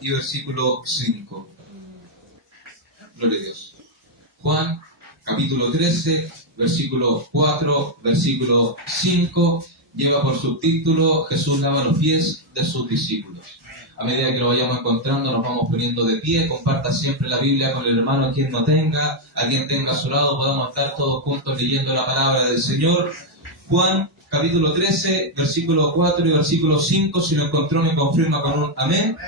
y versículo 5. Gloria a Dios. Juan, capítulo 13, versículo 4, versículo 5, lleva por subtítulo Jesús lava los pies de sus discípulos. A medida que lo vayamos encontrando, nos vamos poniendo de pie. Comparta siempre la Biblia con el hermano a quien no tenga, a quien tenga a su lado. Podamos estar todos juntos leyendo la palabra del Señor. Juan, capítulo 13, versículo 4 y versículo 5. Si lo encontró, me confirma con un amén.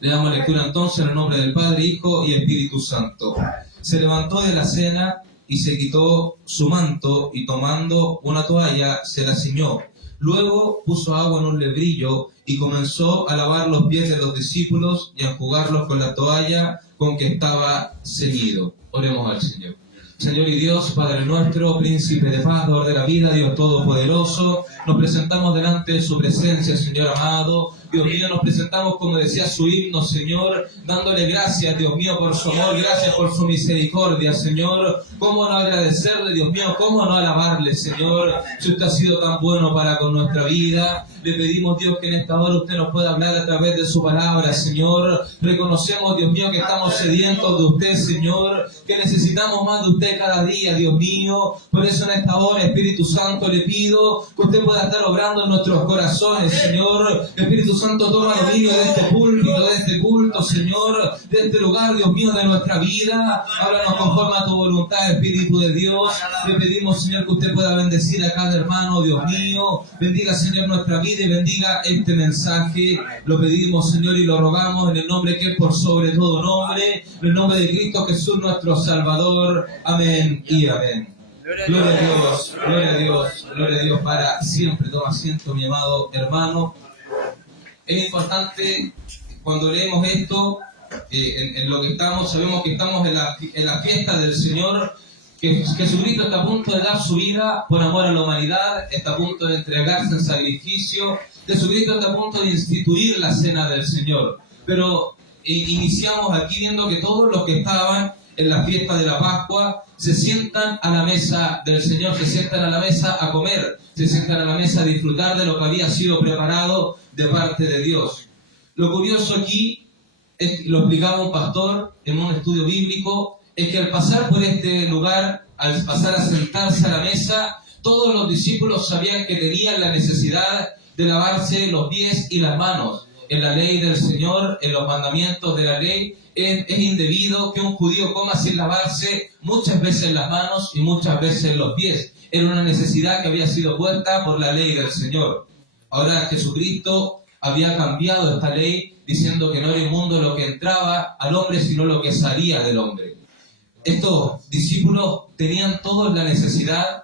Le damos lectura entonces en el nombre del Padre, Hijo y Espíritu Santo. Se levantó de la cena y se quitó su manto y tomando una toalla se la ciñó. Luego puso agua en un lebrillo y comenzó a lavar los pies de los discípulos y a enjugarlos con la toalla con que estaba ceñido. Oremos al Señor. Señor y Dios, Padre nuestro, Príncipe de paz, Dador de la vida, Dios Todopoderoso, nos presentamos delante de su presencia, Señor amado. Dios mío, nos presentamos, como decía su himno, Señor, dándole gracias, Dios mío, por su amor, gracias por su misericordia, Señor. ¿Cómo no agradecerle, Dios mío? ¿Cómo no alabarle, Señor? Si usted ha sido tan bueno para con nuestra vida, le pedimos, Dios, que en esta hora usted nos pueda hablar a través de su palabra, Señor. Reconocemos, Dios mío, que estamos sedientos de usted, Señor, que necesitamos más de usted cada día, Dios mío. Por eso en esta hora, Espíritu Santo, le pido que usted pueda estar obrando en nuestros corazones, Señor. Espíritu Santo, toma dominio de este púlpito, de este culto, Señor, de este lugar, Dios mío, de nuestra vida. Háblanos conforme a tu voluntad, Espíritu de Dios. Le pedimos, Señor, que usted pueda bendecir a cada hermano, Dios mío. Bendiga, Señor, nuestra vida y bendiga este mensaje. Lo pedimos, Señor, y lo rogamos en el nombre que es por sobre todo nombre, en el nombre de Cristo Jesús, nuestro Salvador. Amén y amén. Gloria a Dios, gloria a Dios, gloria a Dios para siempre. Toma asiento, mi amado hermano. Es importante cuando leemos esto, en lo que estamos, sabemos que estamos en la fiesta del Señor, que Jesucristo está a punto de dar su vida por amor a la humanidad, está a punto de entregarse en sacrificio. Jesucristo está a punto de instituir la cena del Señor. Pero iniciamos aquí viendo que todos los que estaban en la fiesta de la Pascua se sientan a la mesa del Señor, se sientan a la mesa a comer, se sientan a la mesa a disfrutar de lo que había sido preparado de parte de Dios. Lo curioso aquí, lo explicaba un pastor en un estudio bíblico, es que al pasar por este lugar, al pasar a sentarse a la mesa, todos los discípulos sabían que tenían la necesidad de lavarse los pies y las manos. En la ley del Señor, en los mandamientos de la ley, es indebido que un judío coma sin lavarse muchas veces las manos y muchas veces los pies. Era una necesidad que había sido puesta por la ley del Señor. Ahora Jesucristo había cambiado esta ley diciendo que no era inmundo lo que entraba al hombre, sino lo que salía del hombre. Estos discípulos tenían todos la necesidad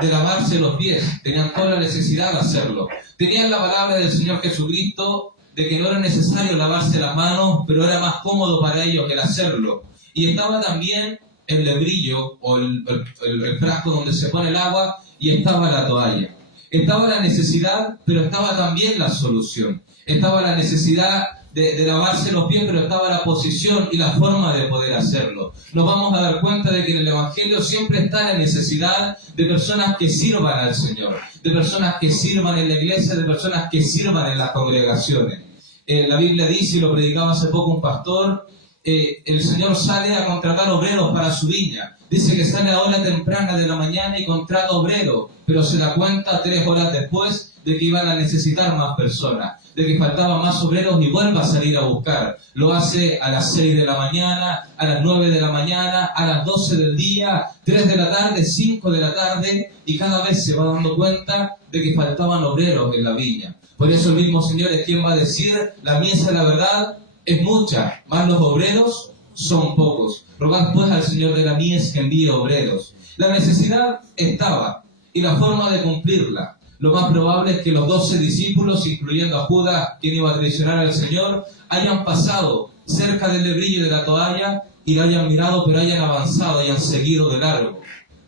de lavarse los pies, tenían toda la necesidad de hacerlo. Tenían la palabra del Señor Jesucristo de que no era necesario lavarse las manos, pero era más cómodo para ellos el hacerlo. Y estaba también el lebrillo o el frasco donde se pone el agua, y estaba la toalla. Estaba la necesidad, pero estaba también la solución. Estaba la necesidad de lavarse los pies, pero estaba la posición y la forma de poder hacerlo. Nos vamos a dar cuenta de que en el Evangelio siempre está la necesidad de personas que sirvan al Señor, de personas que sirvan en la iglesia, de personas que sirvan en las congregaciones. La Biblia dice, y lo predicaba hace poco un pastor, el Señor sale a contratar obreros para su viña. Dice que sale a hora temprana de la mañana y contrata obreros, pero se da cuenta 3 horas después de que iban a necesitar más personas, de que faltaban más obreros y vuelve a salir a buscar. Lo hace a las 6 de la mañana, a las 9 de la mañana, a las 12 del día, 3 de la tarde, 5 de la tarde, y cada vez se va dando cuenta de que faltaban obreros en la viña. Por eso el mismo Señor es quien va a decir, la mies de la verdad es mucha, mas los obreros son pocos. Rogad pues al Señor de la mies que envíe obreros. La necesidad estaba, y la forma de cumplirla. Lo más probable es que los 12 discípulos, incluyendo a Judas, quien iba a traicionar al Señor, hayan pasado cerca del lebrillo de la toalla y lo hayan mirado, pero hayan avanzado, hayan seguido de largo.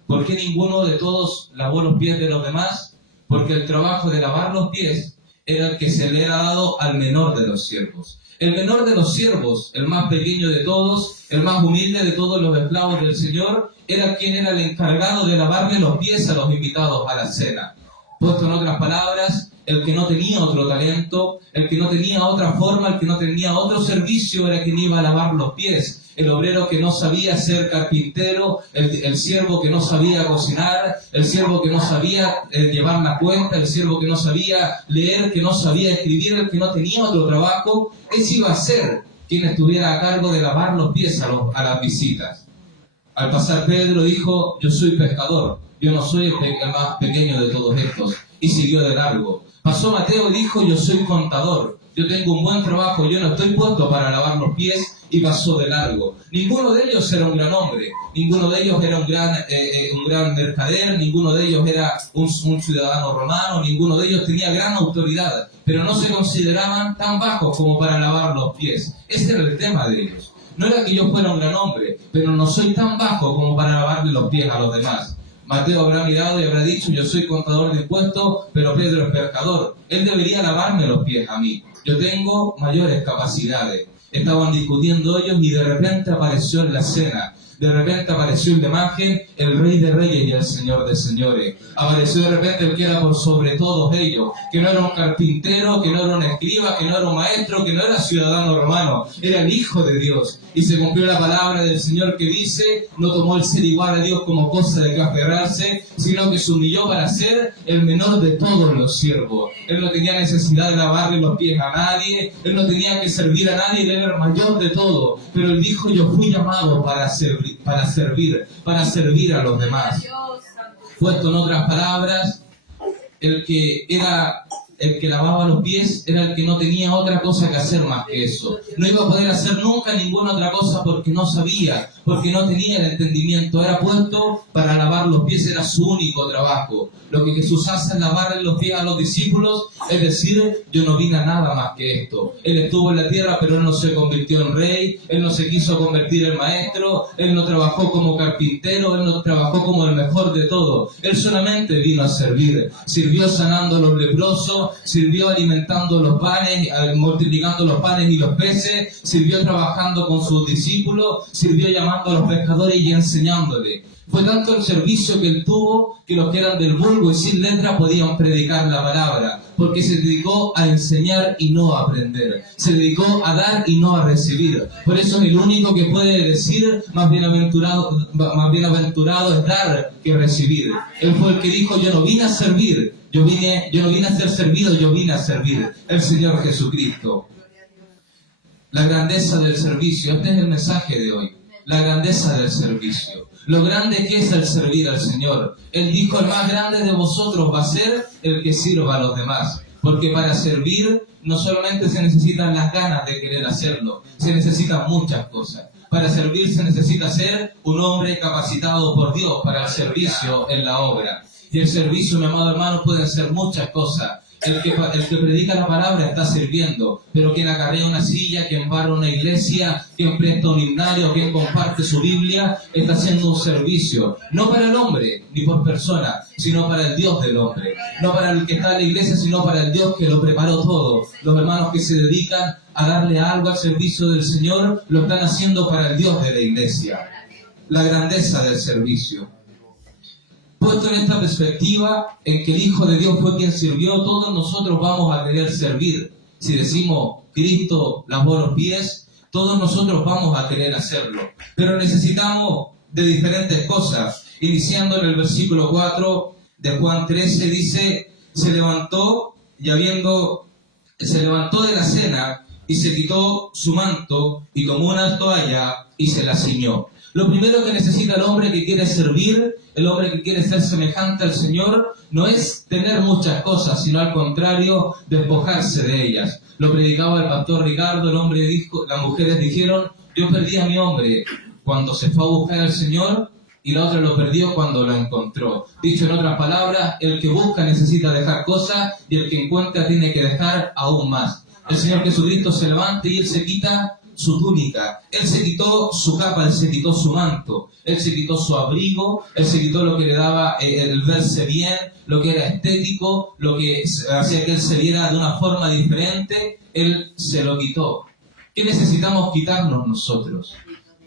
¿Por qué ninguno de todos lavó los pies de los demás? Porque el trabajo de lavar los pies era el que se le era dado al menor de los siervos. El menor de los siervos, el más pequeño de todos, el más humilde de todos los esclavos del Señor, era quien era el encargado de lavarle los pies a los invitados a la cena. Puesto en otras palabras, el que no tenía otro talento, el que no tenía otra forma, el que no tenía otro servicio era quien iba a lavar los pies. El obrero que no sabía ser carpintero, el siervo que no sabía cocinar, el siervo que no sabía llevar la cuenta, el siervo que no sabía leer, que no sabía escribir, el que no tenía otro trabajo, ese iba a ser quien estuviera a cargo de lavar los pies a las visitas. Al pasar Pedro dijo, yo soy pescador, yo no soy el más pequeño de todos estos, y siguió de largo. Pasó Mateo y dijo, yo soy contador, yo tengo un buen trabajo, yo no estoy puesto para lavar los pies, y pasó de largo. Ninguno de ellos era un gran hombre, ninguno de ellos era un gran mercader, ninguno de ellos era un ciudadano romano, ninguno de ellos tenía gran autoridad, pero no se consideraban tan bajos como para lavar los pies. Ese era el tema de ellos. No era que yo fuera un gran hombre, pero no soy tan bajo como para lavarle los pies a los demás. Mateo habrá mirado y habrá dicho, yo soy contador de impuestos, pero Pedro es pescador. Él debería lavarme los pies a mí. Yo tengo mayores capacidades. Estaban discutiendo ellos y de repente apareció en la escena. De repente apareció en la imagen el Rey de Reyes y el Señor de Señores. Apareció de repente el que era por sobre todos ellos, que no era un carpintero, que no era un escriba, que no era un maestro, que no era ciudadano romano, era el Hijo de Dios. Y se cumplió la palabra del Señor que dice, no tomó el ser igual a Dios como cosa de que aferrarse, sino que se humilló para ser el menor de todos los siervos. Él no tenía necesidad de lavarle los pies a nadie, él no tenía que servir a nadie, él era el mayor de todo. Pero él dijo, yo fui llamado para servir a los demás. Puesto en otras palabras, el que lavaba los pies era el que no tenía otra cosa que hacer más que eso. No iba a poder hacer nunca ninguna otra cosa porque no sabía, porque no tenía el entendimiento. Era puesto para lavar los pies, era su único trabajo. Lo que Jesús hace es lavarle los pies a los discípulos, es decir, yo no vine a nada más que esto. Él estuvo en la tierra, pero él no se convirtió en rey, él no se quiso convertir en maestro, él no trabajó como carpintero, él no trabajó como el mejor de todo. Él solamente vino a servir. Sirvió sanando a los leprosos, sirvió alimentando los panes, multiplicando los panes y los peces, sirvió trabajando con sus discípulos, sirvió llamando a los pescadores y enseñándoles. Fue tanto el servicio que él tuvo que los que eran del vulgo y sin letra podían predicar la palabra, porque se dedicó a enseñar y no a aprender. Se dedicó a dar y no a recibir. Por eso es el único que puede decir más bienaventurado es dar que recibir. Él fue el que dijo, yo no vine a servir, yo no vine a ser servido, yo vine a servir. El Señor Jesucristo. La grandeza del servicio, este es el mensaje de hoy. La grandeza del servicio. Lo grande que es el servir al Señor. Él dijo, el más grande de vosotros va a ser el que sirva a los demás. Porque para servir no solamente se necesitan las ganas de querer hacerlo, se necesitan muchas cosas. Para servir se necesita ser un hombre capacitado por Dios para el servicio en la obra. Y el servicio, mi amado hermano, puede ser muchas cosas. El que predica la palabra está sirviendo, pero quien acarrea una silla, quien barra una iglesia, quien presta un himnario, quien comparte su Biblia, está haciendo un servicio, no para el hombre, ni por persona, sino para el Dios del hombre. No para el que está en la iglesia, sino para el Dios que lo preparó todo. Los hermanos que se dedican a darle algo al servicio del Señor, lo están haciendo para el Dios de la iglesia. La grandeza del servicio. Puesto en esta perspectiva, en que el Hijo de Dios fue quien sirvió, todos nosotros vamos a querer servir. Si decimos, Cristo lavó los pies, todos nosotros vamos a querer hacerlo. Pero necesitamos de diferentes cosas. Iniciando en el versículo 4 de Juan 13, dice, se levantó de la cena y se quitó su manto y tomó una toalla y se la ciñó. Lo primero que necesita el hombre que quiere servir, el hombre que quiere ser semejante al Señor, no es tener muchas cosas, sino al contrario, despojarse de ellas. Lo predicaba el pastor Ricardo, las mujeres dijeron, yo perdí a mi hombre cuando se fue a buscar al Señor y la otra lo perdió cuando lo encontró. Dicho en otras palabras, el que busca necesita dejar cosas y el que encuentra tiene que dejar aún más. El Señor Jesucristo se levanta y Él se quita su túnica, Él se quitó su capa, Él se quitó su manto, Él se quitó su abrigo, Él se quitó lo que le daba el verse bien, lo que era estético, lo que hacía que Él se viera de una forma diferente, Él se lo quitó. ¿Qué necesitamos quitarnos nosotros?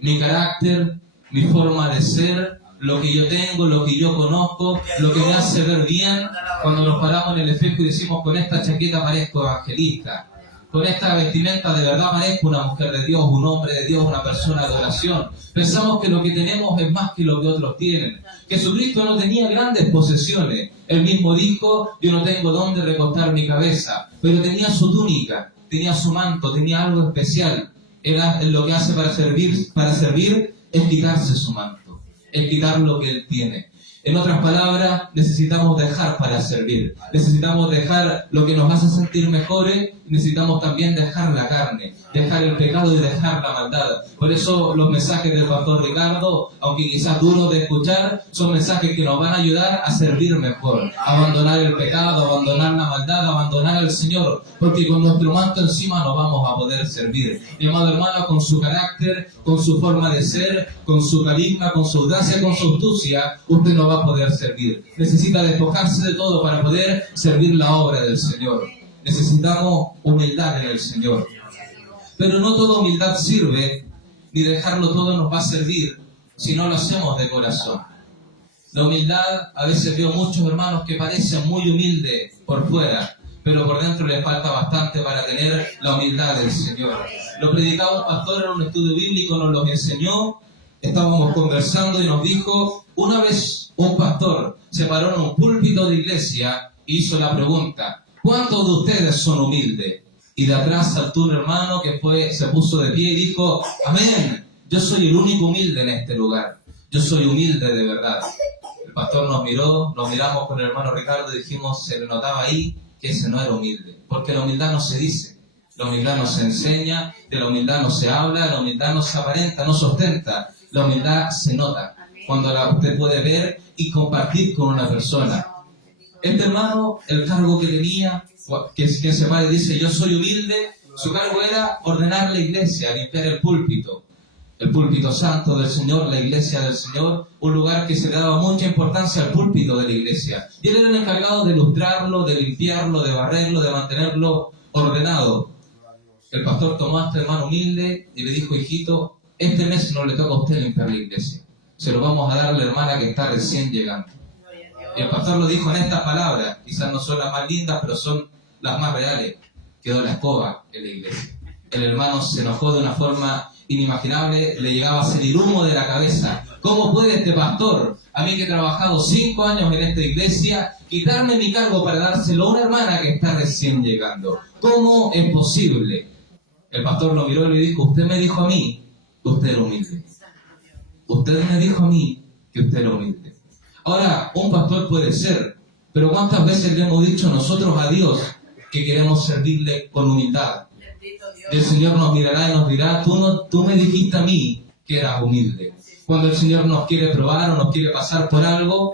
Mi carácter, mi forma de ser, lo que yo tengo, lo que yo conozco, lo que me hace ver bien. Cuando nos paramos en el espejo y decimos, con esta chaqueta parezco evangelista, con esta vestimenta de verdad parezco una mujer de Dios, un hombre de Dios, una persona de oración. Pensamos que lo que tenemos es más que lo que otros tienen. Jesucristo no tenía grandes posesiones. Él mismo dijo, yo no tengo dónde recostar mi cabeza, pero tenía su túnica, tenía su manto, tenía algo especial. Él lo que hace para servir es quitarse su manto, es quitar lo que él tiene. En otras palabras, necesitamos dejar para servir. Necesitamos dejar lo que nos hace sentir mejores. Necesitamos también dejar la carne, dejar el pecado y dejar la maldad. Por eso los mensajes del pastor Ricardo, aunque quizás duros de escuchar, son mensajes que nos van a ayudar a servir mejor. A abandonar el pecado, a abandonar la maldad, a abandonar al Señor. Porque con nuestro manto encima no vamos a poder servir. Mi amado hermano, con su carácter, con su forma de ser, con su carisma, con su audacia, con su astucia, usted no va a poder servir. Necesita despojarse de todo para poder servir la obra del Señor. Necesitamos humildad en el Señor. Pero no toda humildad sirve, ni dejarlo todo nos va a servir si no lo hacemos de corazón. La humildad, a veces veo muchos hermanos que parecen muy humildes por fuera, pero por dentro les falta bastante para tener la humildad del Señor. Lo predicaba un pastor en un estudio bíblico, nos lo enseñó. Estábamos conversando y nos dijo, una vez un pastor se paró en un púlpito de iglesia y hizo la pregunta, ¿cuántos de ustedes son humildes? Y de atrás saltó un hermano que se puso de pie y dijo, amén, yo soy el único humilde en este lugar. Yo soy humilde de verdad. El pastor nos miró, nos miramos con el hermano Ricardo y dijimos, se le notaba ahí que ese no era humilde. Porque la humildad no se dice, la humildad no se enseña, de la humildad no se habla, la humildad no se aparenta, no se ostenta. La humildad se nota cuando usted puede ver y compartir con una persona. Este hermano, el cargo que tenía, que se para y dice, yo soy humilde, su cargo era ordenar la iglesia, limpiar el púlpito santo del Señor, la iglesia del Señor, un lugar que se le daba mucha importancia al púlpito de la iglesia. Y él era el encargado de lustrarlo, de limpiarlo, de barrerlo, de mantenerlo ordenado. El pastor tomó a este hermano humilde y le dijo, hijito, este mes no le toca a usted limpiar la iglesia, se lo vamos a dar a la hermana que está recién llegando. Y el pastor lo dijo en estas palabras, quizás no son las más lindas, pero son las más reales. Quedó la escoba en la iglesia. El hermano se enojó de una forma inimaginable, le llegaba a salir humo de la cabeza. ¿Cómo puede este pastor, a mí que he trabajado 5 años en esta iglesia, quitarme mi cargo para dárselo a una hermana que está recién llegando? ¿Cómo es posible? El pastor lo miró y le dijo, usted me dijo a mí que usted era humilde. Usted me dijo a mí que usted era humilde. Ahora, un pastor puede ser, pero ¿cuántas veces le hemos dicho nosotros a Dios que queremos servirle con humildad? El Señor nos mirará y nos dirá, tú me dijiste a mí que eras humilde. Cuando el Señor nos quiere probar o nos quiere pasar por algo,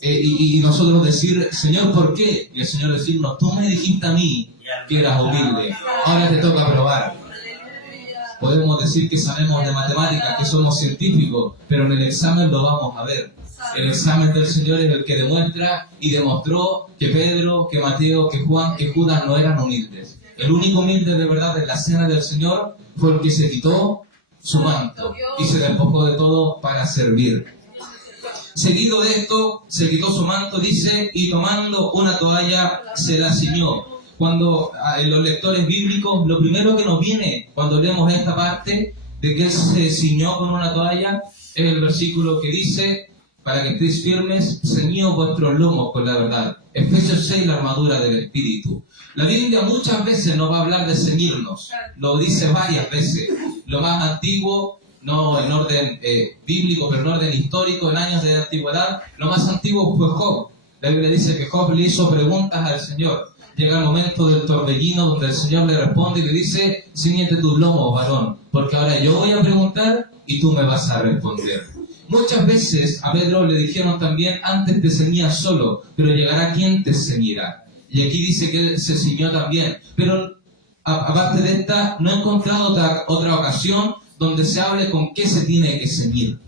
y nosotros decir, Señor, ¿por qué? Y el Señor decirnos, tú me dijiste a mí que eras humilde, ahora te toca probar. Podemos decir que sabemos de matemáticas, que somos científicos, pero en el examen lo vamos a ver. El examen del Señor es el que demuestra y demostró que Pedro, que Mateo, que Juan, que Judas no eran humildes. El único humilde de verdad en la cena del Señor fue el que se quitó su manto y se despojó de todo para servir. Seguido de esto, se quitó su manto, dice, y tomando una toalla se la ciñó. Cuando en los lectores bíblicos, lo primero que nos viene cuando leemos esta parte de que él se ciñó con una toalla, es el versículo que dice, para que estéis firmes, ceñidos vuestros lomos con la verdad. Efesios 6, la armadura del Espíritu. La Biblia muchas veces nos va a hablar de ceñirnos, lo dice varias veces. Lo más antiguo, no en orden bíblico, pero en orden histórico, en años de antigüedad, lo más antiguo fue Job. La Biblia dice que Job le hizo preguntas al Señor. Llega el momento del torbellino donde el Señor le responde y le dice, ciñete tus lomos, varón, porque ahora yo voy a preguntar y tú me vas a responder. Muchas veces a Pedro le dijeron también, antes te ceñías solo, pero llegará quien te ceñirá. Y aquí dice que él se ciñó también. Pero aparte de esta, no he encontrado otra ocasión donde se hable con qué se tiene que ceñir.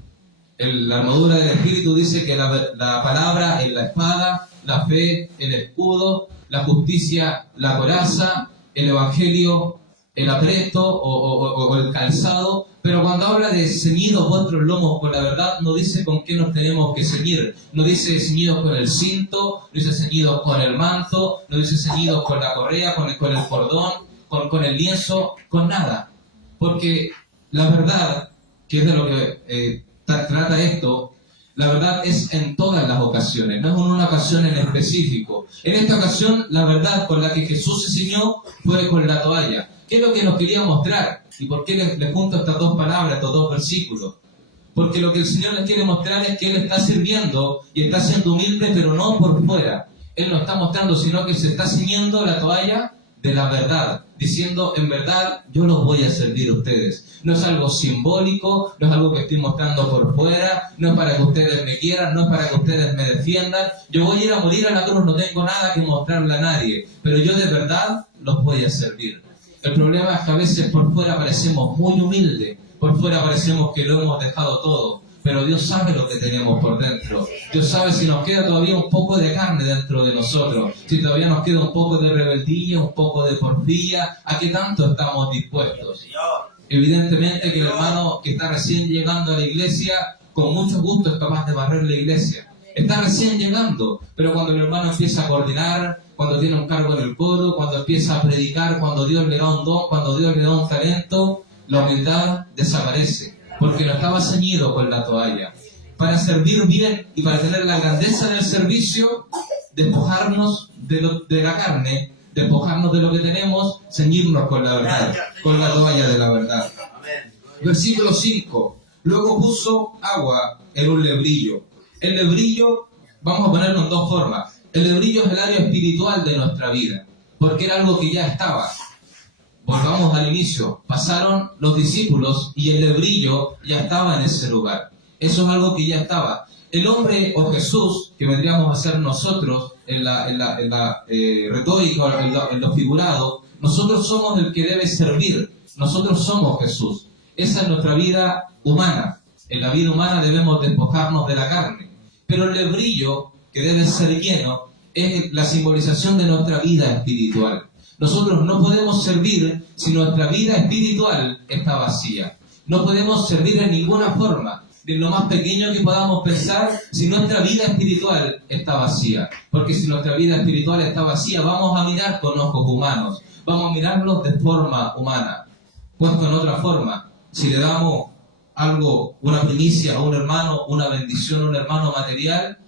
La armadura del Espíritu dice que la palabra es la espada, la fe, el escudo, la justicia, la coraza, el Evangelio, el apresto o el calzado, pero cuando habla de ceñidos vuestros lomos con la verdad, no dice con qué nos tenemos que ceñir, no dice ceñidos con el cinto, no dice ceñidos con el manto, no dice ceñidos con la correa, con el cordón, con el lienzo, con nada. Porque la verdad, que es de lo que trata esto, la verdad es en todas las ocasiones, no es en una ocasión en específico. En esta ocasión, la verdad con la que Jesús se ciñó fue con la toalla. ¿Qué es lo que nos quería mostrar? ¿Y por qué les junto estas dos palabras, estos dos versículos? Porque lo que el Señor les quiere mostrar es que Él está sirviendo y está siendo humilde, pero no por fuera. Él no está mostrando, sino que se está ciñendo la toalla de la verdad, diciendo, en verdad, yo los voy a servir a ustedes. No es algo simbólico, no es algo que estoy mostrando por fuera, no es para que ustedes me quieran, no es para que ustedes me defiendan. Yo voy a ir a morir a la cruz, no tengo nada que mostrarle a nadie, pero yo de verdad los voy a servir. El problema es que a veces por fuera parecemos muy humildes, por fuera parecemos que lo hemos dejado todo, pero Dios sabe lo que tenemos por dentro. Dios sabe si nos queda todavía un poco de carne dentro de nosotros, si todavía nos queda un poco de rebeldía, un poco de porfía, ¿a qué tanto estamos dispuestos? Evidentemente que el hermano que está recién llegando a la iglesia, con mucho gusto es capaz de barrer la iglesia. Está recién llegando, pero cuando el hermano empieza a coordinar, cuando tiene un cargo en el coro, cuando empieza a predicar, cuando Dios le da un don, cuando Dios le da un talento, la humildad desaparece, porque no estaba ceñido con la toalla. Para servir bien y para tener la grandeza del servicio, despojarnos de la carne, despojarnos de lo que tenemos, ceñirnos con la verdad, con la toalla de la verdad. Versículo 5. Luego puso agua en un lebrillo. El lebrillo, vamos a ponerlo en dos formas. El lebrillo es el área espiritual de nuestra vida, porque era algo que ya estaba. Volvamos al inicio. Pasaron los discípulos y el lebrillo ya estaba en ese lugar. Eso es algo que ya estaba. El hombre o Jesús, que vendríamos a ser nosotros en la retórica, en lo figurado, nosotros somos el que debe servir. Nosotros somos Jesús. Esa es nuestra vida humana. En la vida humana debemos despojarnos de la carne. Pero el lebrillo, que debe ser lleno, es la simbolización de nuestra vida espiritual. Nosotros no podemos servir si nuestra vida espiritual está vacía. No podemos servir en ninguna forma, de lo más pequeño que podamos pensar, si nuestra vida espiritual está vacía. Porque si nuestra vida espiritual está vacía, vamos a mirar con ojos humanos, vamos a mirarlos de forma humana. Puesto en otra forma, si le damos algo, una primicia a un hermano, una bendición a un hermano material,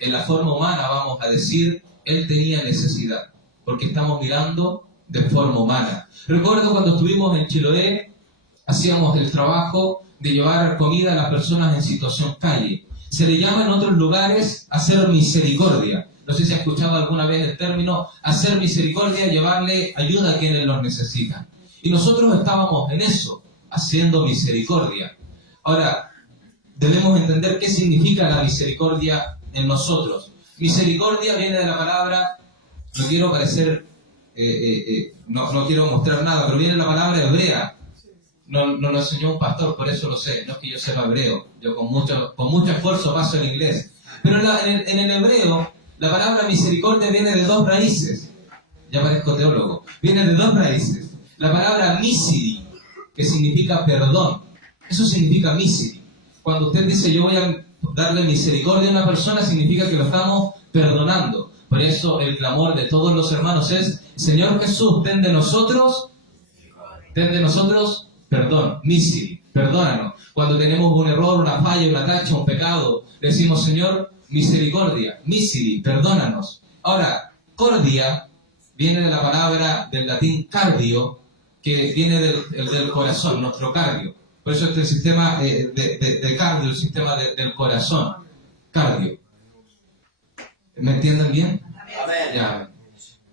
en la forma humana vamos a decir, él tenía necesidad, porque estamos mirando de forma humana. Recuerdo cuando estuvimos en Chiloé, hacíamos el trabajo de llevar comida a las personas en situación calle. Se le llama en otros lugares hacer misericordia. No sé si ha escuchado alguna vez el término hacer misericordia, llevarle ayuda a quienes los necesitan. Y nosotros estábamos en eso, haciendo misericordia. Ahora, debemos entender qué significa la misericordia en nosotros. Misericordia viene de la palabra, no quiero parecer, no quiero mostrar nada, pero viene de la palabra hebrea. No lo enseñó un pastor, por eso lo sé, no es que yo sepa hebreo, yo con mucho esfuerzo paso el inglés. Pero en el hebreo, la palabra misericordia viene de dos raíces. Ya parezco teólogo. Viene de dos raíces. La palabra misiri, que significa perdón. Eso significa misiri. Cuando usted dice yo voy a darle misericordia a una persona, significa que lo estamos perdonando. Por eso el clamor de todos los hermanos es, Señor Jesús, ten de nosotros perdón, misiri, perdónanos. Cuando tenemos un error, una falla, una tacha, un pecado, decimos, Señor, misericordia, misiri, perdónanos. Ahora, cordia viene de la palabra del latín cardio, que viene del corazón, nuestro cardio. Por eso este sistema de cardio, el sistema del corazón, cardio. ¿Me entienden bien? Amén. Ya.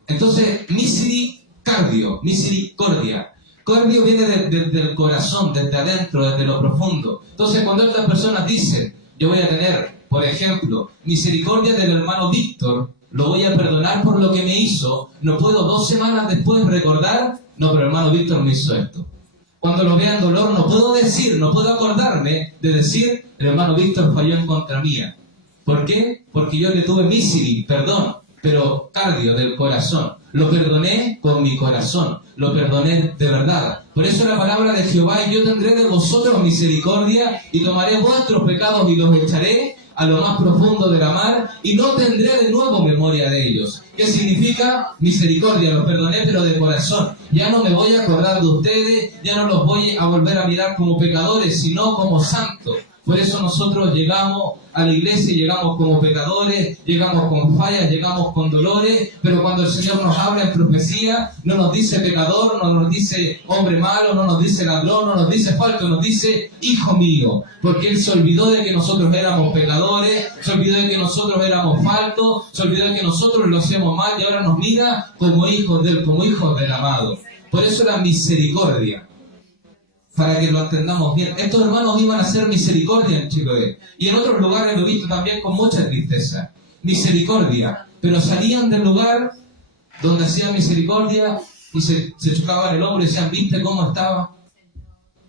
Entonces, misericordia. Cardio viene del corazón, desde adentro, desde lo profundo. Entonces, cuando estas personas dicen, yo voy a tener, por ejemplo, misericordia del hermano Víctor, lo voy a perdonar por lo que me hizo, no puedo 2 semanas después recordar, no, pero el hermano Víctor me hizo esto. Cuando lo vea en dolor, no puedo acordarme de decir, el hermano Víctor falló en contra mía. ¿Por qué? Porque yo le tuve miseri, perdón, pero cardio del corazón. lo perdoné con mi corazón, lo perdoné de verdad. Por eso la palabra de Jehová: y yo tendré de vosotros misericordia, y tomaré vuestros pecados y los echaré a lo más profundo de la mar, y no tendré de nuevo memoria de ellos. ¿Qué significa? Misericordia, los perdoné pero de corazón. Ya no me voy a acordar de ustedes, ya no los voy a volver a mirar como pecadores, sino como santos. Por eso nosotros llegamos a la iglesia, llegamos como pecadores, llegamos con fallas, llegamos con dolores, pero cuando el Señor nos habla en profecía, no nos dice pecador, no nos dice hombre malo, no nos dice ladrón, no nos dice falto, nos dice hijo mío, porque Él se olvidó de que nosotros éramos pecadores, se olvidó de que nosotros éramos faltos, se olvidó de que nosotros lo hacíamos mal, y ahora nos mira como hijos de Él, como hijos del amado. Por eso la misericordia, para que lo entendamos bien. Estos hermanos iban a hacer misericordia en Chiloé, y en otros lugares lo he visto también con mucha tristeza. Misericordia, pero salían del lugar donde hacían misericordia y se chocaban el hombro y decían: ¿viste cómo estaba?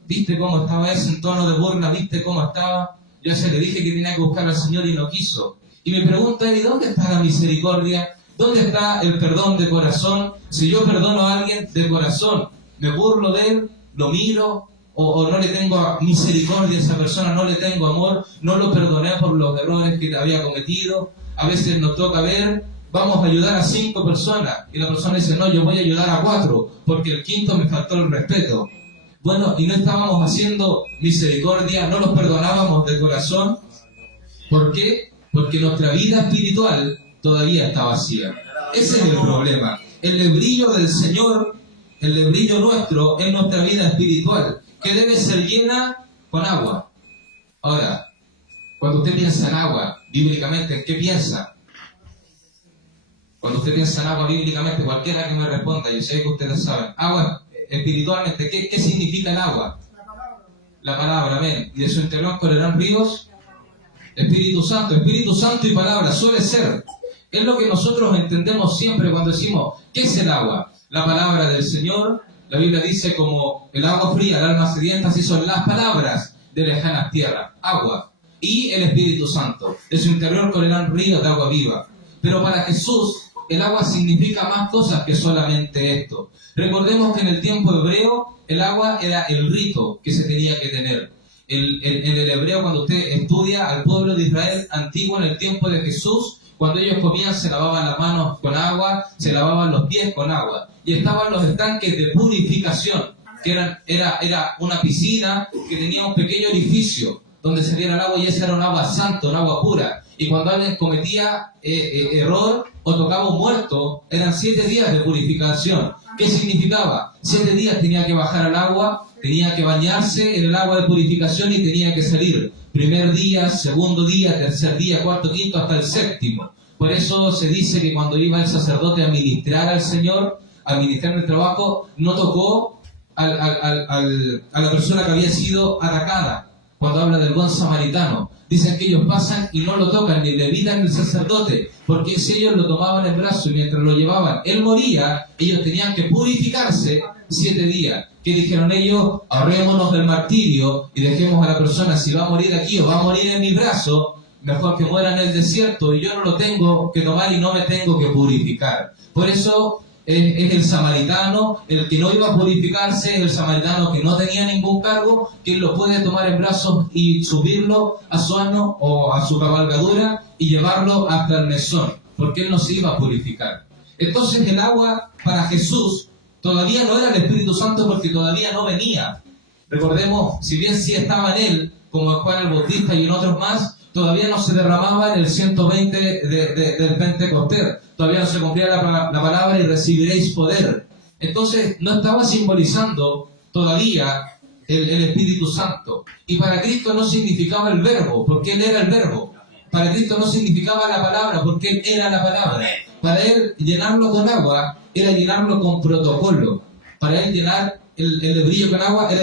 ¿Viste cómo estaba ese en tono de burla? ¿Viste cómo estaba? Yo se le dije que tenía que buscar al Señor y no quiso. Y mi pregunta es: ¿y dónde está la misericordia? ¿Dónde está el perdón de corazón? Si yo perdono a alguien de corazón, me burlo de él, lo miro, o no le tengo misericordia a esa persona, no le tengo amor, no lo perdoné por los errores que había cometido. A veces nos toca ver, vamos a ayudar a 5 personas, y la persona dice: no, yo voy a ayudar a 4, porque el quinto me faltó el respeto. Bueno, y no estábamos haciendo misericordia, no los perdonábamos de corazón. ¿Por qué? Porque nuestra vida espiritual todavía está vacía. Ese es el problema. El brillo del Señor, el brillo nuestro, es nuestra vida espiritual, que debe ser llena con agua. Ahora, cuando usted piensa en agua, bíblicamente, ¿en qué piensa? Cuando usted piensa en agua, bíblicamente, cualquiera que me responda, yo sé que ustedes saben. Agua, espiritualmente, ¿qué significa el agua? La palabra, amén. Y de su interior correrán ríos. Espíritu Santo y palabra, suele ser. Es lo que nosotros entendemos siempre cuando decimos: ¿qué es el agua? La palabra del Señor. La Biblia dice: como el agua fría, el alma sedienta, así son las palabras de lejanas tierras, agua. Y el Espíritu Santo. De su interior correrán ríos de agua viva. Pero para Jesús, el agua significa más cosas que solamente esto. Recordemos que en el tiempo hebreo, el agua era el rito que se tenía que tener. En el hebreo, cuando usted estudia al pueblo de Israel antiguo, en el tiempo de Jesús, cuando ellos comían, se lavaban las manos con agua, se lavaban los pies con agua. Y estaban los estanques de purificación, que era una piscina que tenía un pequeño orificio donde saliera el agua, y esa era un agua santa, un agua pura. Y cuando alguien cometía error o tocaba un muerto, eran 7 días de purificación. ¿Qué significaba? 7 días tenía que bajar al agua, tenía que bañarse en el agua de purificación y tenía que salir. Primer día, segundo día, tercer día, cuarto, quinto, hasta el séptimo. Por eso se dice que cuando iba el sacerdote a ministrar al Señor, a ministrar el trabajo, no tocó a la persona que había sido atacada. Cuando habla del buen samaritano, dicen que ellos pasan y no lo tocan, ni le evitan el sacerdote, porque si ellos lo tomaban en brazo y mientras lo llevaban, él moría, ellos tenían que purificarse 7 días. ¿Qué dijeron ellos? Ahorrémonos del martirio y dejemos a la persona, si va a morir aquí o va a morir en mi brazo, mejor que muera en el desierto, y yo no lo tengo que tomar y no me tengo que purificar. Por eso es el samaritano, el que no iba a purificarse, el samaritano que no tenía ningún cargo, quien lo puede tomar en brazos y subirlo a su asno o a su cabalgadura y llevarlo hasta el mesón, porque él no se iba a purificar. Entonces el agua para Jesús todavía no era el Espíritu Santo, porque todavía no venía. Recordemos, si bien sí estaba en él, como en Juan el Bautista y en otros más, todavía no se derramaba en el 120 del Pentecostés. Todavía no se cumplía la palabra: y recibiréis poder. Entonces no estaba simbolizando todavía el Espíritu Santo. Y para Cristo no significaba el verbo, porque Él era el verbo. Para Cristo no significaba la palabra, porque Él era la palabra. Para Él llenarlo con agua era llenarlo con protocolo. Para Él llenar el brillo con agua era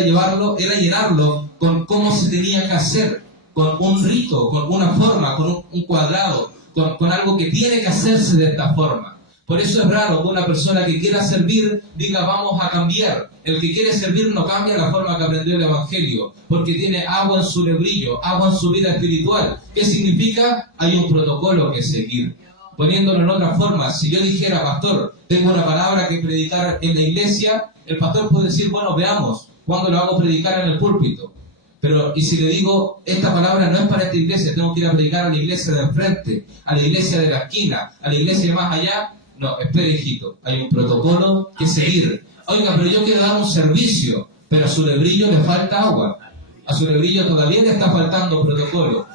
llenarlo con cómo se tenía que hacer, con un rito, con una forma, con un cuadrado, con algo que tiene que hacerse de esta forma. Por eso es raro que una persona que quiera servir diga: vamos a cambiar. El que quiere servir no cambia la forma que aprendió el Evangelio, porque tiene agua en su brillo, agua en su vida espiritual. ¿Qué significa? Hay un protocolo que seguir. Poniéndolo en otra forma, si yo dijera, pastor, tengo una palabra que predicar en la iglesia, el pastor puede decir, bueno, veamos, ¿cuándo lo hago predicar en el púlpito? Pero, y si le digo, esta palabra no es para esta iglesia, tengo que ir a predicar a la iglesia de enfrente, a la iglesia de la esquina, a la iglesia de más allá, no, espere, hijito, hay un protocolo que seguir. Oiga, pero yo quiero dar un servicio, pero a su lebrillo le falta agua. A su lebrillo todavía le está faltando protocolo.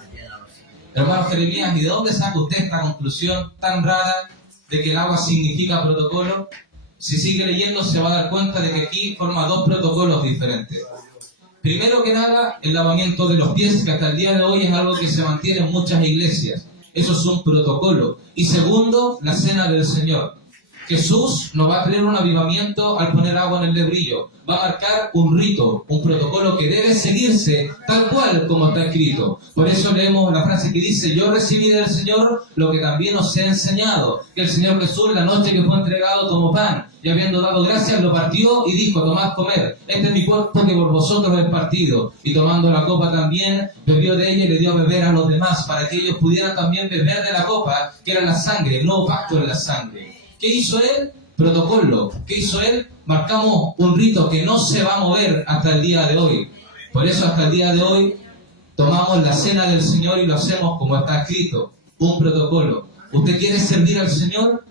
Hermano Jeremías, ¿y de dónde saca usted esta conclusión tan rara de que el agua significa protocolo? Si sigue leyendo se va a dar cuenta de que aquí forma dos protocolos diferentes. Primero que nada, el lavamiento de los pies, que hasta el día de hoy es algo que se mantiene en muchas iglesias. Eso es un protocolo. Y segundo, la cena del Señor. Jesús nos va a traer un avivamiento al poner agua en el lebrillo. Va a marcar un rito, un protocolo que debe seguirse tal cual como está escrito. Por eso leemos la frase que dice, yo recibí del Señor lo que también os he enseñado. Que el Señor Jesús, la noche que fue entregado, tomó pan y habiendo dado gracias, lo partió y dijo, tomad, comer. Este es mi cuerpo que por vosotros es partido. Y tomando la copa también, bebió de ella y le dio a beber a los demás, para que ellos pudieran también beber de la copa, que era la sangre, el nuevo pacto en la sangre. ¿Qué hizo él? Protocolo. ¿Qué hizo él? Marcamos un rito que no se va a mover hasta el día de hoy. Por eso hasta el día de hoy tomamos la cena del Señor y lo hacemos como está escrito. Un protocolo. ¿Usted quiere servir al Señor?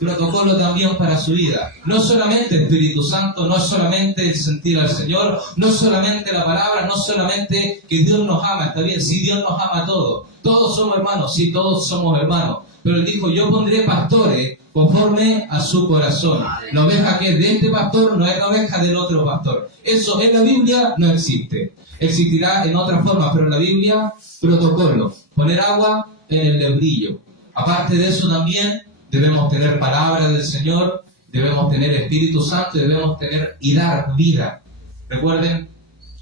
Protocolo también para su vida. No solamente Espíritu Santo, no solamente el sentir al Señor, no solamente la palabra, no solamente que Dios nos ama. Está bien, sí, Dios nos ama a todos. Todos somos hermanos, sí, todos somos hermanos. Pero él dijo, yo pondré pastores conforme a su corazón. La oveja que es de este pastor no es la oveja del otro pastor. Eso en la Biblia no existe. Existirá en otra forma, pero en la Biblia, protocolo. Poner agua en el lebrillo. Aparte de eso también debemos tener palabra del Señor, debemos tener Espíritu Santo, debemos tener y dar vida. Recuerden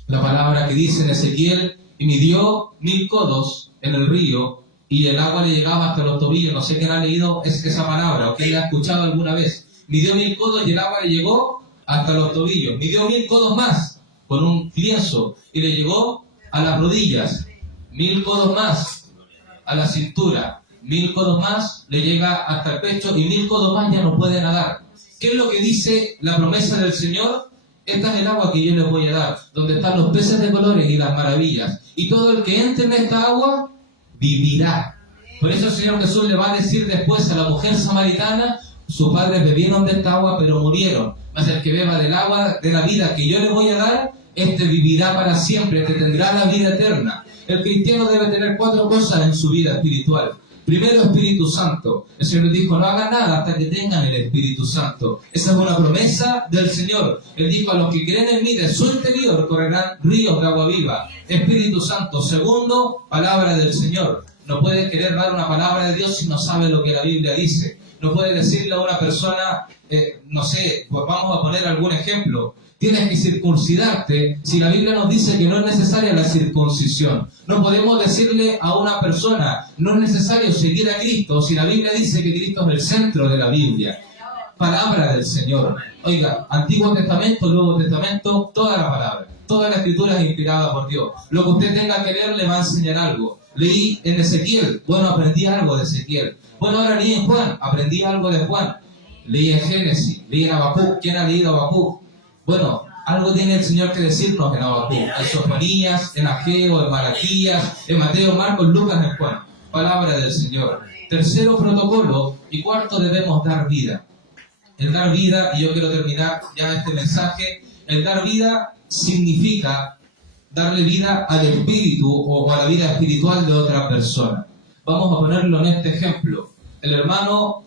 la palabra que dice en Ezequiel, y midió 1000 codos en el río, y el agua le llegaba hasta los tobillos. No sé quién ha leído esa palabra o quién la ha escuchado alguna vez. Midió 1000 codos y el agua le llegó hasta los tobillos. Midió 1000 codos más con un lienzo y le llegó a las rodillas. 1000 codos más a la cintura. 1000 codos más le llega hasta el pecho y 1000 codos más ya no puede nadar. ¿Qué es lo que dice la promesa del Señor? Esta es el agua que yo les voy a dar, donde están los peces de colores y las maravillas. Y todo el que entre en esta agua vivirá. Por eso el Señor Jesús le va a decir después a la mujer samaritana, sus padres bebieron de esta agua pero murieron, mas el que beba del agua de la vida que yo le voy a dar, este vivirá para siempre, este tendrá la vida eterna. El cristiano debe tener 4 cosas en su vida espiritual. Primero, Espíritu Santo. El Señor les dijo, no hagan nada hasta que tengan el Espíritu Santo. Esa es una promesa del Señor. Él dijo, a los que creen en mí, de su interior correrán ríos de agua viva. Espíritu Santo. Segundo, palabra del Señor. No puede querer dar una palabra de Dios si no sabe lo que la Biblia dice. No puede decirle a una persona, no sé, pues vamos a poner algún ejemplo. Tienes que circuncidarte si la Biblia nos dice que no es necesaria la circuncisión. No podemos decirle a una persona, no es necesario seguir a Cristo si la Biblia dice que Cristo es el centro de la Biblia. Palabra del Señor. Oiga, Antiguo Testamento, Nuevo Testamento, toda la palabra. Toda la escritura es inspirada por Dios. Lo que usted tenga que leer le va a enseñar algo. Leí en Ezequiel, bueno, aprendí algo de Ezequiel. Bueno, ahora leí en Juan, aprendí algo de Juan. Leí en Génesis, leí en Habacuc. ¿Quién ha leído Habacuc? Bueno, algo tiene el Señor que decirnos en Habacuc, en Sofonías, en Ageo, en Malaquías, en Mateo, Marcos, Lucas, en Juan. Palabra del Señor. Tercero, protocolo. Y cuarto, debemos dar vida. El dar vida, y yo quiero terminar ya este mensaje, el dar vida significa darle vida al espíritu o a la vida espiritual de otra persona. Vamos a ponerlo en este ejemplo. El hermano,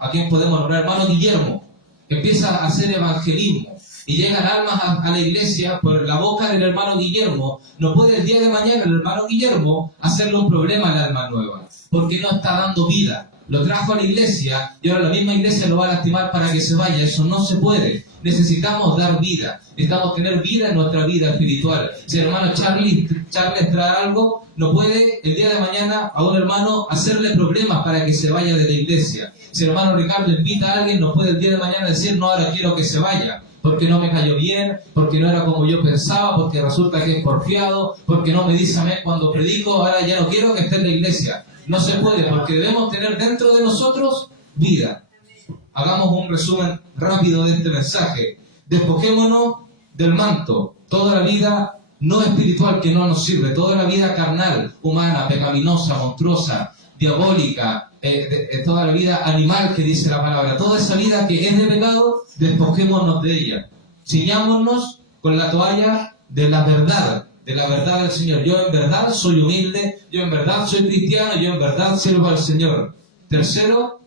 ¿a quién podemos nombrar? Hermano Guillermo, que empieza a hacer evangelismo y llegan almas a la iglesia por la boca del hermano Guillermo. No puede el día de mañana el hermano Guillermo hacerle un problema al alma nueva, porque no está dando vida. Lo trajo a la iglesia y ahora la misma iglesia lo va a lastimar para que se vaya. Eso no se puede. Necesitamos dar vida. Necesitamos tener vida en nuestra vida espiritual. Si el hermano Charles trae algo, no puede el día de mañana a un hermano hacerle problemas para que se vaya de la iglesia. Si el hermano Ricardo invita a alguien, no puede el día de mañana decir, no, ahora quiero que se vaya, porque no me cayó bien, porque no era como yo pensaba, porque resulta que es porfiado, porque no me dice amén cuando predico, ahora ya no quiero que esté en la iglesia. No se puede, porque debemos tener dentro de nosotros vida. Hagamos un resumen rápido de este mensaje. Despojémonos del manto, toda la vida no espiritual que no nos sirve, toda la vida carnal, humana, pecaminosa, monstruosa, diabólica, toda la vida animal que dice la palabra, toda esa vida que es de pecado, despojémonos de ella. Ciñámonos con la toalla de la verdad del Señor. Yo en verdad soy humilde, yo en verdad soy cristiano, yo en verdad sirvo al Señor. Tercero,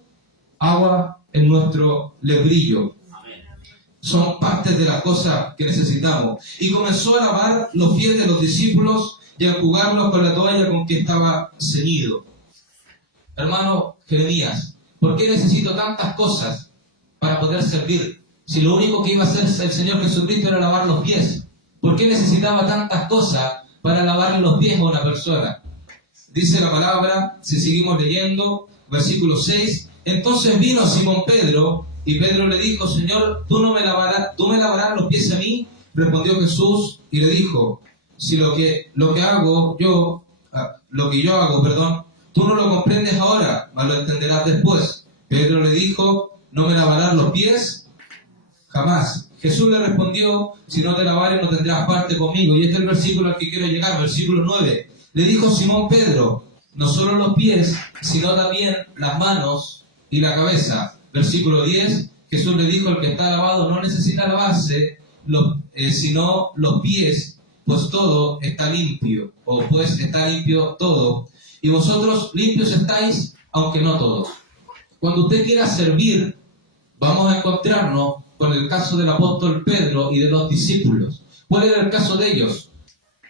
agua en nuestro lebrillo. Son partes de las cosas que necesitamos. Y comenzó a lavar los pies de los discípulos y a enjugarlos con la toalla con que estaba ceñido. Hermano Jeremías, ¿por qué necesito tantas cosas para poder servir? Si lo único que iba a hacer el Señor Jesucristo era lavar los pies. ¿Por qué necesitaba tantas cosas para lavarle los pies a una persona? Dice la palabra, si seguimos leyendo, versículo 6, entonces vino Simón Pedro, y Pedro le dijo, Señor, ¿tú me lavarás los pies a mí? Respondió Jesús y le dijo, si lo que yo hago, tú no lo comprendes ahora, mas lo entenderás después. Pedro le dijo, ¿no me lavarás los pies? Jamás. Jesús le respondió, si no te lavares no tendrás parte conmigo. Y este es el versículo al que quiero llegar, versículo 9. Le dijo Simón Pedro, no solo los pies, sino también las manos y la cabeza. Versículo 10, Jesús le dijo, el que está lavado no necesita lavarse, sino los pies, pues todo está limpio, o pues está limpio todo. Y vosotros limpios estáis, aunque no todos. Cuando usted quiera servir, vamos a encontrarnos con el caso del apóstol Pedro y de los discípulos. ¿Cuál era el caso de ellos?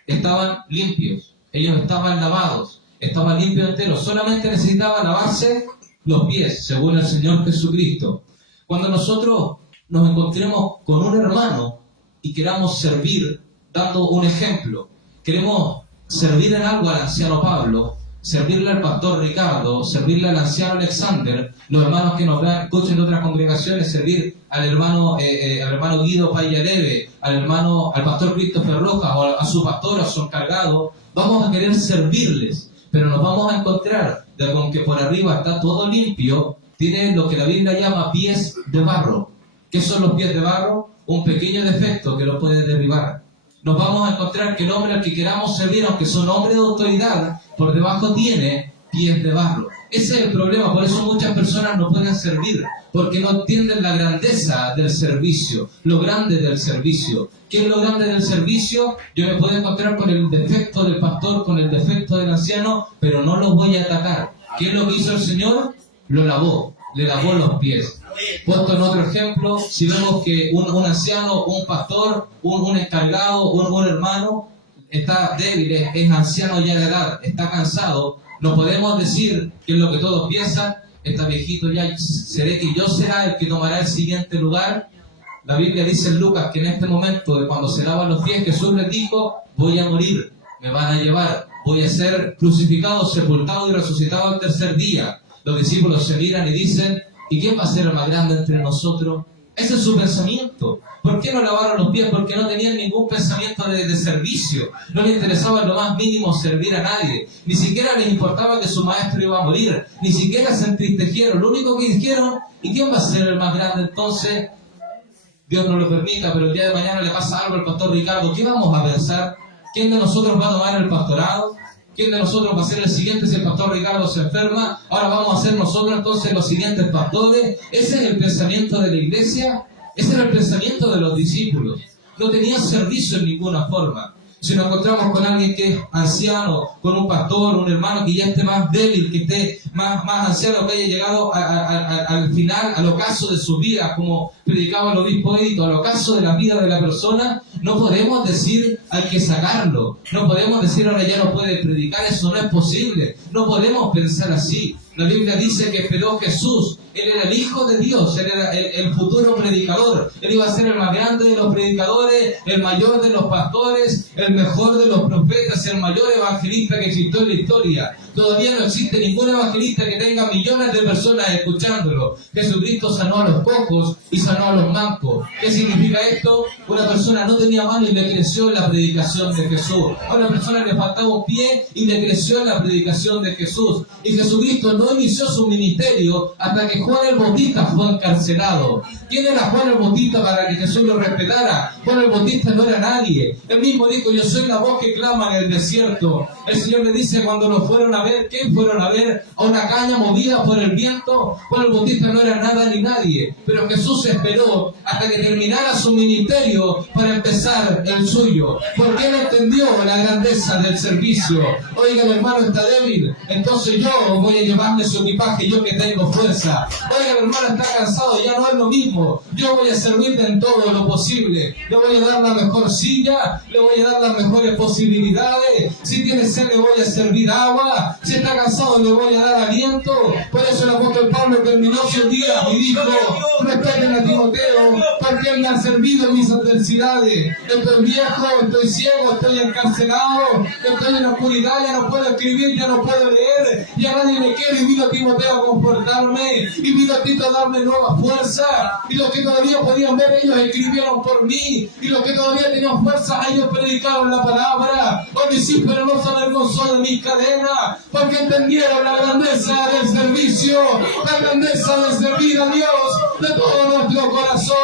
Estaban limpios, ellos estaban lavados, estaban limpios enteros, solamente necesitaban lavarse los pies, según el Señor Jesucristo. Cuando nosotros nos encontremos con un hermano y queramos servir, dando un ejemplo, queremos servir en algo al anciano Pablo, servirle al pastor Ricardo, servirle al anciano Alexander, los hermanos que nos escuchen de otras congregaciones, servir al hermano Guido Payareve, al pastor Christopher Rojas, o a su pastor, a su encargado, vamos a querer servirles, pero nos vamos a encontrar con que por arriba está todo limpio, tiene lo que la Biblia llama pies de barro. ¿Qué son los pies de barro? Un pequeño defecto que lo puede derribar. Nos vamos a encontrar que el hombre al que queramos servir, aunque son hombres de autoridad, por debajo tiene pies de barro. Ese es el problema, por eso muchas personas no pueden servir, porque no entienden la grandeza del servicio, lo grande del servicio. ¿Qué es lo grande del servicio? Yo me puedo encontrar con el defecto del pastor, con el defecto del anciano, pero no los voy a atacar. ¿Qué es lo que hizo el Señor? Lo lavó, le lavó los pies. Puesto en otro ejemplo, si vemos que un anciano, un pastor, un encargado, un hermano está débil, es anciano ya de edad, está cansado, no podemos decir que es lo que todos piensan, está viejito ya, seré que yo será el que tomará el siguiente lugar. La Biblia dice en Lucas que en este momento, de cuando se lavan los pies, Jesús les dijo, voy a morir, me van a llevar, voy a ser crucificado, sepultado y resucitado al tercer día. Los discípulos se miran y dicen, ¿y quién va a ser el más grande entre nosotros? Ese es su pensamiento. ¿Por qué no lavaron los pies? Porque no tenían ningún pensamiento de servicio. No les interesaba en lo más mínimo servir a nadie. Ni siquiera les importaba que su maestro iba a morir. Ni siquiera se entristecieron. Lo único que dijeron, ¿y quién va a ser el más grande entonces? Dios no lo permita, pero el día de mañana le pasa algo al pastor Ricardo. ¿Qué vamos a pensar? ¿Quién de nosotros va a tomar el pastorado? ¿Quién de nosotros va a ser el siguiente si el pastor Ricardo se enferma? Ahora vamos a ser nosotros entonces los siguientes pastores. Ese es el pensamiento de la iglesia. Ese era el pensamiento de los discípulos. No tenían servicio en ninguna forma. Si nos encontramos con alguien que es anciano, con un pastor, un hermano que ya esté más débil, que esté más anciano, que haya llegado al final, al ocaso de su vida, como predicaba el obispo Edito, al ocaso de la vida de la persona, no podemos decir hay que sacarlo. No podemos decir ahora ya no puede predicar, eso no es posible. No podemos pensar así. La Biblia dice que esperó Jesús Él era el Hijo de Dios, Él era el futuro predicador. Él iba a ser el más grande de los predicadores, el mayor de los pastores, el mejor de los profetas, el mayor evangelista que existió en la historia. Todavía no existe ningún evangelista que tenga millones de personas escuchándolo. Jesucristo sanó a los cojos y sanó a los mancos. ¿Qué significa esto? Una persona no tenía mano y le creció en la predicación de Jesús. A una persona le faltaba un pie y le creció en la predicación de Jesús. Y Jesucristo no inició su ministerio hasta que Juan el Bautista fue encarcelado. ¿Quién era Juan el Bautista para que Jesús lo respetara? Juan el Bautista no era nadie. Él mismo dijo: yo soy la voz que clama en el desierto. El Señor le dice cuando lo fueron a ver, ¿qué fueron a ver? A una caña movida por el viento. Juan el Bautista no era nada ni nadie, pero Jesús esperó hasta que terminara su ministerio para empezar el suyo, porque él entendió la grandeza del servicio. Oiga, el hermano está débil, entonces yo voy a llevarle su equipaje, yo que tengo fuerza. Oiga, el hermano está cansado, ya no es lo mismo, yo voy a servirle en todo lo posible. Le voy a dar la mejor silla, le voy a dar las mejores posibilidades. Si tiene sed, le voy a servir agua. Si está cansado, le voy a dar aliento. Por eso el apóstol Pablo terminó su día y dijo: respeten a Timoteo, porque él me ha servido en mis adversidades. Estoy viejo, estoy ciego, estoy encarcelado, estoy en la oscuridad, ya no puedo escribir, ya no puedo leer, ya nadie me quiere, y vino a Timoteo a confortarme, y vino a Tito a darme nueva fuerza, y los que todavía podían ver, ellos escribieron por mí, y los que todavía tenían fuerza, ellos predicaron la palabra. Oh, discípulos, no se avergonzó de mis cadenas, porque entendieron la grandeza del servicio, la grandeza de servir a Dios de todo nuestro corazón.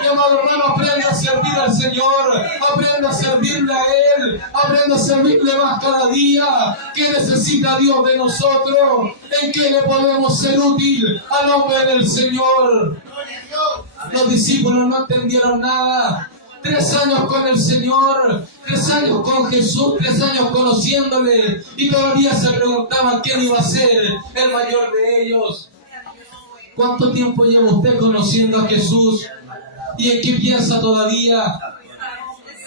Mi amado hermano, aprenda a servir al Señor, aprenda a servirle a Él, aprenda a servirle más cada día. ¿Qué necesita Dios de nosotros? ¿En qué le podemos ser útil al hombre del Señor? Los discípulos no entendieron nada. 3 años con el Señor, 3 años con Jesús, 3 años conociéndole, y todavía se preguntaban quién iba a ser el mayor de ellos. ¿Cuánto tiempo lleva usted conociendo a Jesús? ¿Y en qué piensa todavía?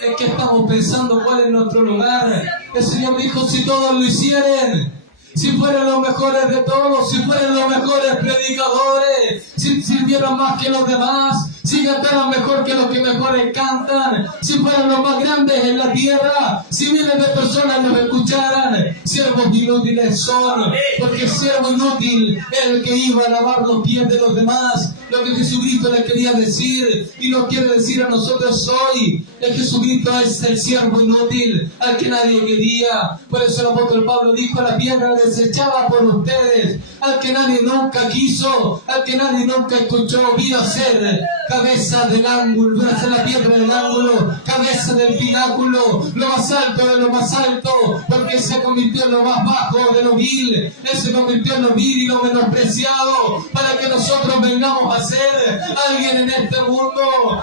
¿En qué estamos pensando? ¿Cuál es nuestro lugar? El Señor dijo: si todos lo hicieren, si fueran los mejores de todos, si fueran los mejores predicadores, si sirvieran más que los demás, si cantaran mejor que los que mejores cantan, si fueran los más grandes en la tierra, si miles de personas los escucharan, siervos inútiles son, porque siervo inútil es el que iba a lavar los pies de los demás. Lo que Jesucristo le quería decir y nos quiere decir a nosotros hoy es que Jesucristo es el siervo inútil al que nadie quería. Por eso el apóstol Pablo dijo: la piedra desechada por ustedes, al que nadie nunca quiso, al que nadie nunca escuchó, vino a ser cabeza del ángulo, vino a ser la piedra del ángulo, cabeza del pináculo, lo más alto de lo más alto, porque Él se convirtió en lo más bajo de lo vil. Él se convirtió en lo vil y lo menospreciado para que nosotros vengamos a ser alguien en este mundo.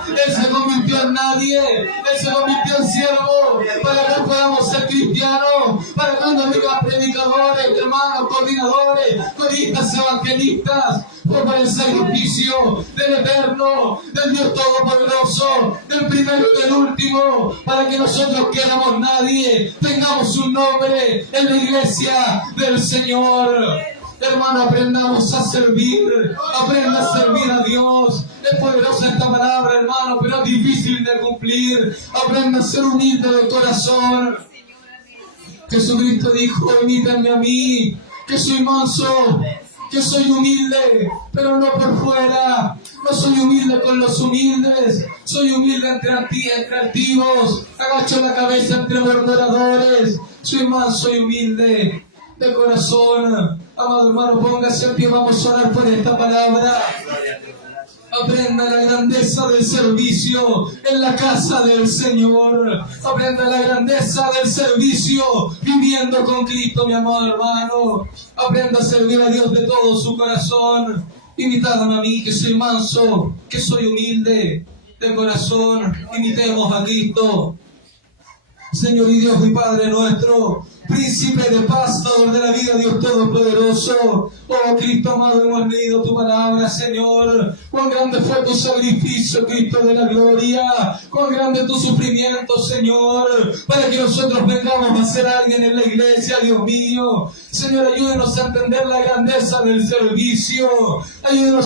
Él se convirtió en nadie, Él se convirtió en siervo para que podamos ser cristianos, para cuando digan predicadores, hermanos, coordinadores, coristas, evangelistas, por el sacrificio del Eterno, del Dios Todopoderoso, del primero y del último, para que nosotros que éramos nadie tengamos un nombre en la iglesia del Señor. Hermano, aprendamos a servir, aprenda a servir a Dios. Es poderosa esta palabra, hermano, pero es difícil de cumplir. Aprenda a ser humilde de corazón. Jesucristo dijo: imítenme a mí, que soy manso, que soy humilde, pero no por fuera. No soy humilde con los humildes, soy humilde entre altivos, agacho la cabeza entre murmuradores, soy manso y humilde de corazón. Amado hermano, póngase en pie, vamos a orar por esta palabra. Aprenda la grandeza del servicio en la casa del Señor. Aprenda la grandeza del servicio viviendo con Cristo, mi amado hermano. Aprenda a servir a Dios de todo su corazón. Imitadme a mí, que soy manso, que soy humilde de corazón. Imitemos a Cristo. Señor y Dios y Padre nuestro, Príncipe de paz, dador de la vida, Dios Todopoderoso. Oh Cristo amado, hemos leído tu palabra, Señor. Cuán grande fue tu sacrificio, Cristo de la gloria. Cuán grande tu sufrimiento, Señor, para que nosotros vengamos a ser alguien en la iglesia, Dios mío. Señor, ayúdenos a entender la grandeza del servicio. Ayúdenos